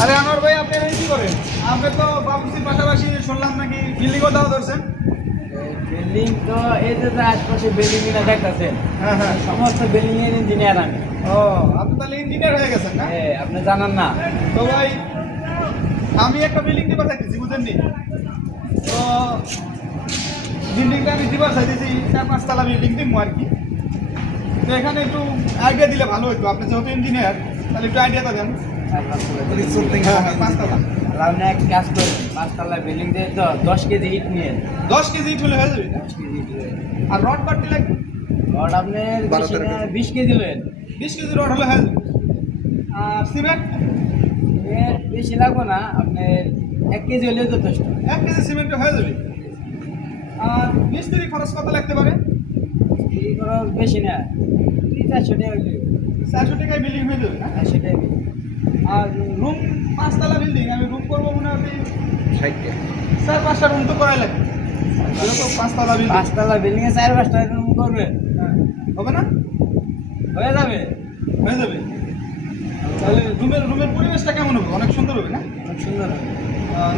আরে আনোয়ার ভাই, আপনি এখানে কি করেন? আপনি তো বাবুর্চির পাশাপাশি শুনলাম নাকি বিল্ডিংও দাওয়া ধরছেন। বিল্ডিং তো এই যে আশপাশে বিল্ডিং গুলো দেখতেছেন, হ্যাঁ হ্যাঁ। সমস্ত বিল্ডিং এর ইঞ্জিনিয়ার আমি। ও, আপনি তাহলে ইঞ্জিনিয়ার হয়ে গেছেন না? আপনি জানান না? তো ভাই, আমি একটা বিল্ডিং দিবার চাইতেছি, বুঝলেন নি? তো বিল্ডিংটা আমি দিবার চাইতেছি, 4-5 তলা বিল্ডিং দিব আর কি। তো এখানে একটু আইডিয়া দিলে ভালো হতো, আপনি যেহেতু ইঞ্জিনিয়ার, তাহলে একটু আইডিয়াটা দেন। হ্যাঁ হ্যাঁ, 5 তলা। আপনি এক কাজ করেন, 5 তলা বিল্ডিং দিয়ে তো 10 কেজি ইট নিয়ে 10 কেজি ইট হলে হয়ে যাবে না? 10 কেজি ইট লয়ে। আর রড বাড়তি লাগবে? রড আপনার 20 কেজি লয়েন। 20 কেজি রড হলে হয়ে যাবে। আর সিমেন্ট? এর বেশি লাগবে না, আপনার 1 কেজি হলেও যথেষ্ট। 1 কেজি সিমেন্টে হয়ে যাবে। আর মিস্ত্রি খরচ কত লাগতে পারে? এই খরচ বেশি না, 300-400 টাকা হইলে 400 টাকায় বিল্ডিং হয়ে যাবে না? 400 টাকা। আর রুম, 5 তলা বিল্ডিং, আমি রুম করবো মনে হয় 4-5টা রুম তো করাই লাগবে, যেহেতু 5 তলা বিল্ডিং। 5 তলা বিল্ডিং এ 4-5টা রুম করবেন, হবে না? হয়ে যাবে। হয়ে যাবে। তাহলে রুমের পরিবেশটা কেমন হবে? অনেক সুন্দর হবে না? খুব সুন্দর হবে।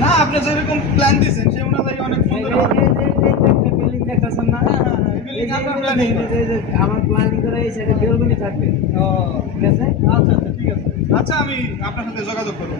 না, আপনি যেরকম প্ল্যান দিয়েছেন সেই অনুযায়ী অনেক সুন্দর হবে। বিল্ডিং দেখতেছেন না? হ্যাঁ হ্যাঁ হ্যাঁ, এই building আপনার planning করা। আমার প্ল্যানিং করা এই সাইডে বেলকনি থাকবে, ও, ঠিক আছে? আচ্ছা আচ্ছা, ঠিক আছে। আচ্ছা, আমি আপনার সাথে যোগাযোগ করবো।